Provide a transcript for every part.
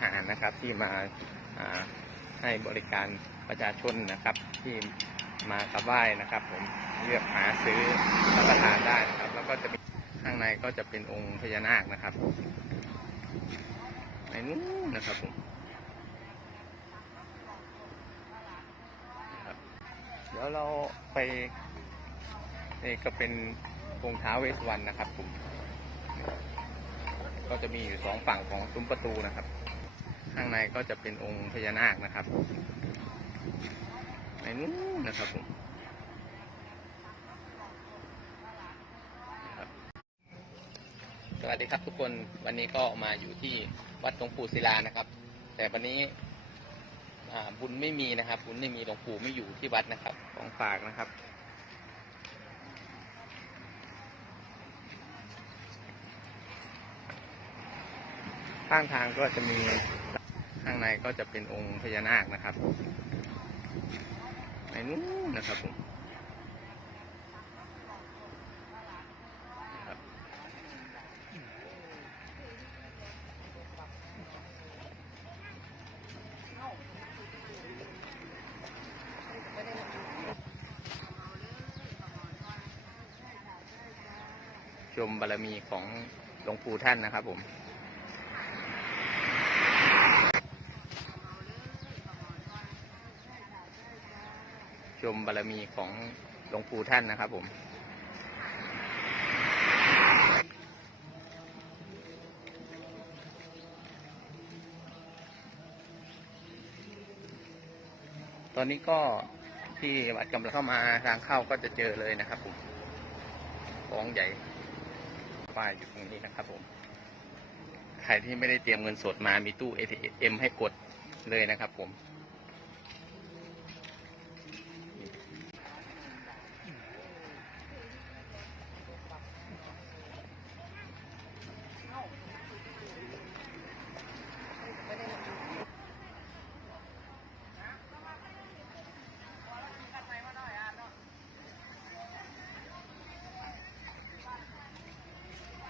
หารนะครับที่มาให้บริการประชาชนนะครับที่มากราบไหว้นะครับ ผมเลือกหาซื้อรับประทานได้นะครับ แล้วก็จะมีข้างในก็จะเป็นองค์พญานาคนะครับในนู้นนะครับผมเดี๋ยวเราไปนี่ก็เป็นองค์ท้าวเวสสวรรณนะครับผมก็จะมีอยู่สองฝั่งของซุ้มประตูนะครับ ข้างในก็จะเป็นองค์พญานาคนะครับในนู้นนะครับผมสวัสดีครับทุกคนวันนี้ก็มาอยู่ที่วัดหลวงปู่ศิลานะครับ แต่วันนี้บุญไม่มีนะครับ บุญไม่มีหลวงปู่ไม่อยู่ที่วัดนะครับ ของฝากนะครับข้างทางก็จะมี ข้างในก็จะเป็นองค์พญานาคนะครับในนู้นนะครับผมชมบารมีของหลวงปู่ท่านนะครับผม ชมบารมีของหลวงปู่ท่านนะครับผมตอนนี้ก็ที่วัดกำลังเข้ามาทางเข้าก็จะเจอเลยนะครับผมของใหญ่ป้ายอยู่ตรงนี้นะครับผม ใครที่ไม่ได้เตรียมเงินสดมามีตู้ ATM ให้กดเลยนะครับผม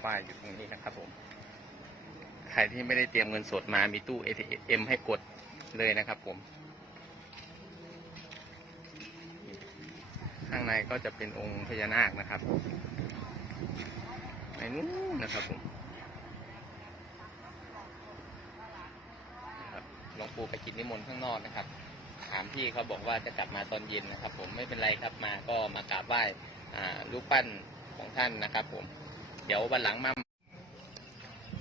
ป้ายอยู่ตรงนี้นะครับผม ใครที่ไม่ได้เตรียมเงินสดมามีตู้ ATM ให้กดเลยนะครับผม ข้างในก็จะเป็นองค์พญานาคนะครับ ในนู้นนะครับผมหลวงปู่ไปกินนิมนต์ข้างนอกนะครับ ถามพี่เขาบอกว่าจะกลับมาตอนเย็นนะครับ ผมไม่เป็นไรครับมาก็มากราบไหว้อ่ารูปปั้นของท่านนะครับผม เดี๋ยววันหลังมา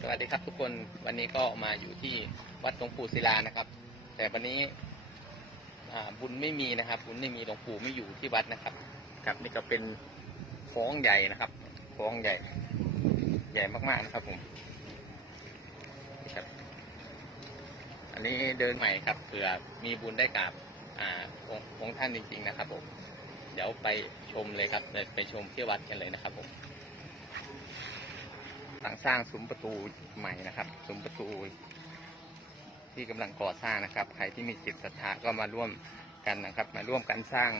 สวัสดีครับทุกคนวันนี้ก็มาอยู่ที่วัดหลวงปู่ศิลานะครับ แต่วันนี้บุญไม่มีนะครับ บุญไม่มีหลวงปู่ไม่อยู่ที่วัดนะครับ ครับนี่ก็เป็นฟ้องใหญ่นะครับฟ้องใหญ่ ใหญ่มากๆนะครับผมครับอันนี้เดินใหม่ครับเผื่อมีบุญได้กราบอ่าองค์ท่านจริงๆนะครับผมเดี๋ยวไปชมเลยครับไปชมที่วัดกันเลยนะครับผม ลังสร้างซุ้มประตูใหม่นะครับซุ้มประตู ที่กำลังก่อสร้างนะครับ ใครที่มีจิตศรัทธาก็มาร่วมกันนะครับ มาร่วมกันสร้าง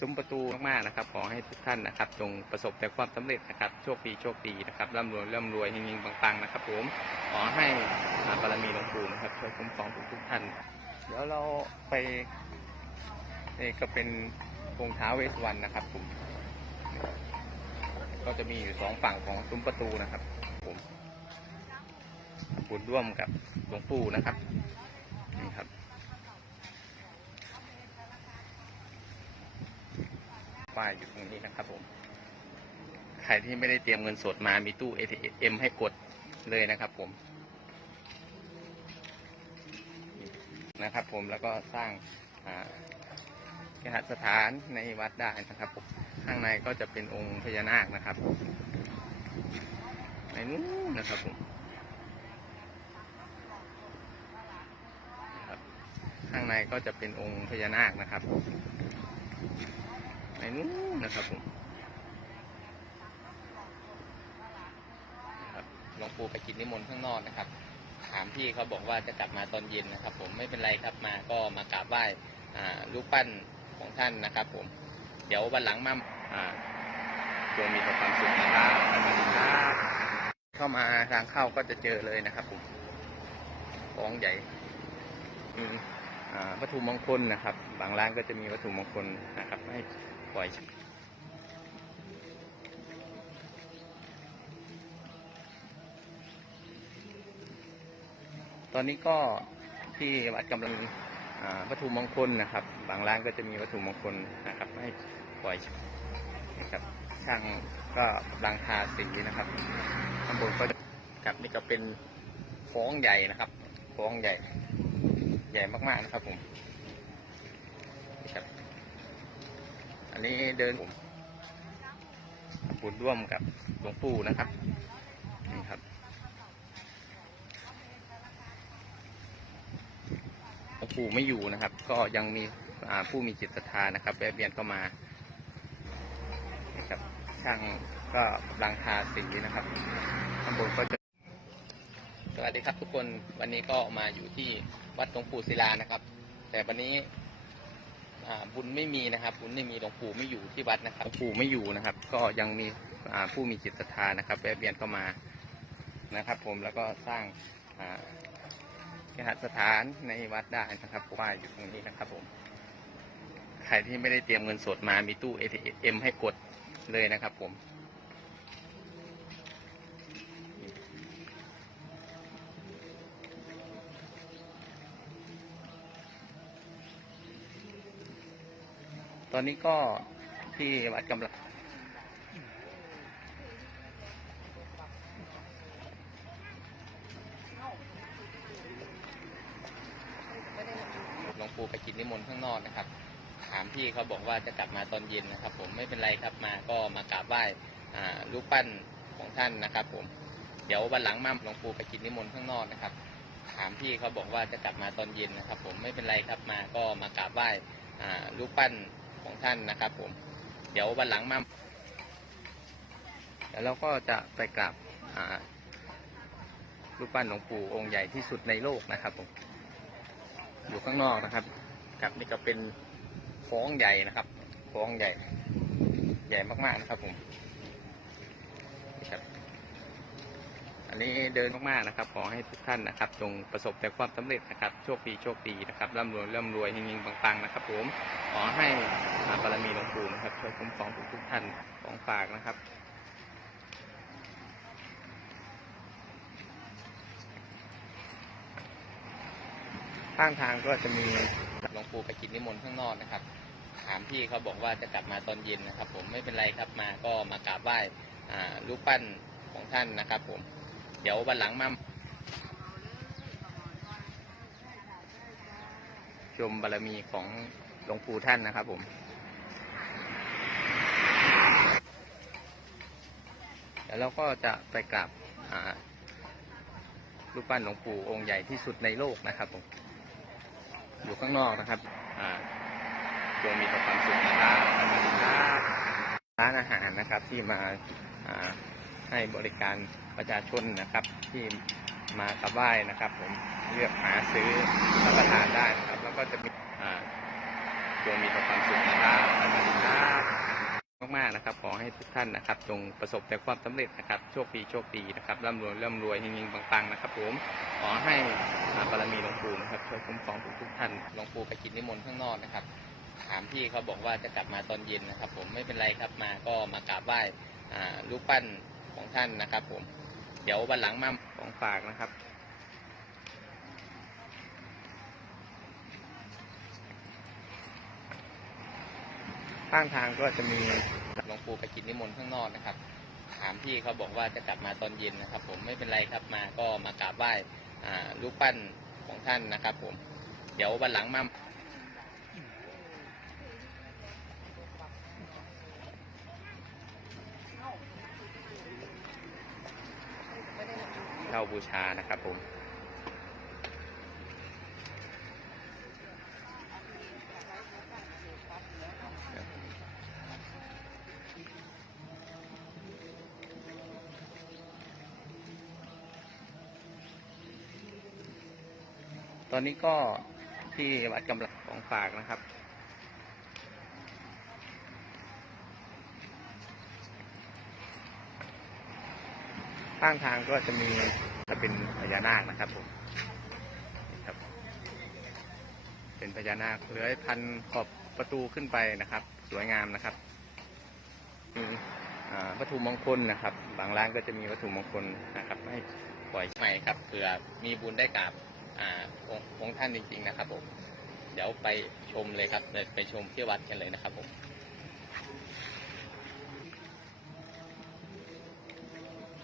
ซุ้มประตูมากๆนะครับ ขอให้ทุกท่านนะครับ จงประสบแต่ความสำเร็จนะครับ โชคดีโชคดีนะครับร่ำรวยร่ำรวยเฮงๆปังๆนะครับ ผมขอให้อ่าบารมีหลวงปู่นะครับช่วยคุ้มครองทุกท่าน เดี๋ยวเราไปนี่ก็เป็นองค์ท้าเวสวรรณนะครับผมก็จะมีอยู่สองฝั่งของซุ้มประตูนะครับ ผมบุญร่วมกับหลวงปู่นะครับนี่ครับ ป้ายอยู่ตรงนี้นะครับผม ใครที่ไม่ได้เตรียมเงินสดมามีตู้ ATM ให้กดเลยนะครับผม นะครับผมแล้วก็สร้างอ่าเคหสถานในวัดได้นะครับผมข้างในก็จะเป็นองค์พญานาคนะครับ ในนู้นนะครับผมข้างในก็จะเป็นองค์พญานาคนะครับ ในนู้นนะครับผมหลวงปู่ไปกินนิมนต์ข้างนอกนะครับ ถามพี่เขาบอกว่าจะกลับมาตอนเย็นนะครับ ผมไม่เป็นไรครับมาก็มากราบไหว้อ่ารูปปั้นของท่านนะครับ ผม เดี๋ยววันหลังมาอ่าจงมีแต่ความสุขนะครับสวัสดีครับ เข้ามาทางเข้าก็จะเจอเลยนะครับผมของใหญ่มีวัตถุมงคลนะครับ บางร้านก็จะมีวัตถุมงคลนะครับ ให้ปล่อยตอนนี้ก็ที่วัดกำลังวัตถุมงคลนะครับ บางร้านก็จะมีวัตถุมงคลนะครับ ให้ปล่อยนะครับ ช่างก็กำลังทาสีนะครับข้างบนก็กับนี่ก็เป็นฟ้องใหญ่นะครับ ฟ้องใหญ่ ใหญ่มากๆนะครับผมครับอันนี้เดินผมบุญร่วมกับหลวงปู่นะครับนี่ครับหลวงปู่ไม่อยู่นะครับ ก็ยังมีผู้มีจิตศรัทธานะครับแวะเวียนเข้ามา ช่างก็กำลังทาสีนะครับข้างบนก็จะสวัสดีครับทุกคนวันนี้ก็มาอยู่ที่วัดหลวงปู่ศิลานะครับ แต่วันนี้บุญไม่มีนะครับ บุญไม่มีหลวงปู่ไม่อยู่ที่วัดนะครับหลวงปู่ไม่อยู่นะครับ ก็ยังมีผู้มีจิตศรัทธานะครับแวะเวียนเข้ามานะครับ ผมแล้วก็สร้างอ่าเคหสถานในวัดได้นะครับว่าอยู่ตรงนี้นะครับผม ใครที่ไม่ได้เตรียมเงินสดมามีตู้ ATM ให้กด เลยนะครับผม ตอนนี้ก็ที่วัดกำลัง หลวงปู่ไปกินนิมนต์ข้างนอกนะครับ ถามพี่ เขาบอกว่าจะกลับมาตอนเย็นนะครับ ผมไม่เป็นไรครับมาก็มากราบไหว้อ่ารูปปั้นของท่านนะครับ ผมเดี๋ยววันหลังมาหลวงปู่ไปกินนิมนต์ข้างนอกนะครับ ถามพี่เขาบอกว่าจะกลับมาตอนเย็นนะครับ ผมไม่เป็นไรครับมาก็มากราบไหว้อ่ารูปปั้นของท่านนะครับ ผมเดี๋ยววันหลังมาเดี๋ยวเราก็จะไปกราบอ่ารูปปั้นหลวงปู่องค์ใหญ่ที่สุดในโลกนะครับผมอยู่ข้างนอกนะครับครับนี่ก็เป็น ฟ้องใหญ่นะครับฟ้องใหญ่ ใหญ่มากๆนะครับผมครับอันนี้เดินมากๆนะครับ ขอให้ทุกท่านนะครับ จงประสบแต่ความสำเร็จนะครับ โชคดีโชคดีนะครับร่ำรวยร่ำรวยเฮงๆปังๆนะครับ ผมขอให้บารมีหลวงปู่นะครับช่วยคุ้มครองทุกท่านของฝากนะครับข้างทางก็จะมี หลวงปู่ไปกินนิมนต์ข้างนอกนะครับ ถามพี่เขาบอกว่าจะกลับมาตอนเย็นนะครับ ผมไม่เป็นไรครับมาก็มากราบไหว้อ่ารูปปั้นของท่านนะครับ ผม เดี๋ยววันหลังมาชมบารมีของหลวงปู่ท่านนะครับ ผมเดี๋ยวเราก็จะไปกราบรูปปั้นหลวงปู่องค์ใหญ่ที่สุดในโลกนะครับผม อยู่ข้างนอกนะครับ อ่าจงมีแต่ความสุขนะครับสวัสดีครับร้านอาหารนะครับที่มาอ่าให้บริการประชาชนนะครับ ที่มากราบไหว้นะครับ ผมเลือกหาซื้อรับประทานได้นะครับ แล้วก็จะมีอ่าจงมีแต่ความสุขนะครับสวัสดีครับ มากๆนะครับ ขอให้ทุกท่านนะครับ จงประสบแต่ความสำเร็จนะครับ โชคดีโชคดีนะครับร่ำรวยร่ำรวยเฮงๆปังๆนะครับ ผมขอให้บารมีหลวงปู่นะครับช่วยคุ้มครองทุกท่านหลวงปู่ไปกินนิมนต์ข้างนอกนะครับ ถามพี่เขาบอกว่าจะกลับมาตอนเย็นนะครับ ผมไม่เป็นไรครับมาก็มากราบไหว้อ่ารูปปั้นของท่านนะครับ ผม เดี๋ยววันหลังมาของฝากนะครับ ข้างทางก็จะมีหลวงปู่ไปกินนิมนต์ข้างนอกนะครับ ถามพี่เขาบอกว่าจะกลับมาตอนเย็นนะครับ ผมไม่เป็นไรครับมาก็มากราบไหว้รูปปั้นของท่านนะครับ ผม เดี๋ยววันหลังมาเช่าบูชานะครับผม อนนี้ก็ที่วัดกำลังของฝากนะครับ ข้างทางก็จะมีจะเป็นพญานาคนะครับผมครับ เป็นพญานาคเลื้อยพันขอบประตูขึ้นไปนะครับ สวยงามนะครับวัตถุมงคลนะครับ บางร้านก็จะมีวัตถุมงคลนะครับ ให้ปล่อยใหม่ครับเผื่อมีบุญได้กราบ อ่าองค์ท่านจริงๆนะครับผม เดี๋ยวไปชมเลยครับ ไปชมที่วัดกันเลยนะครับผม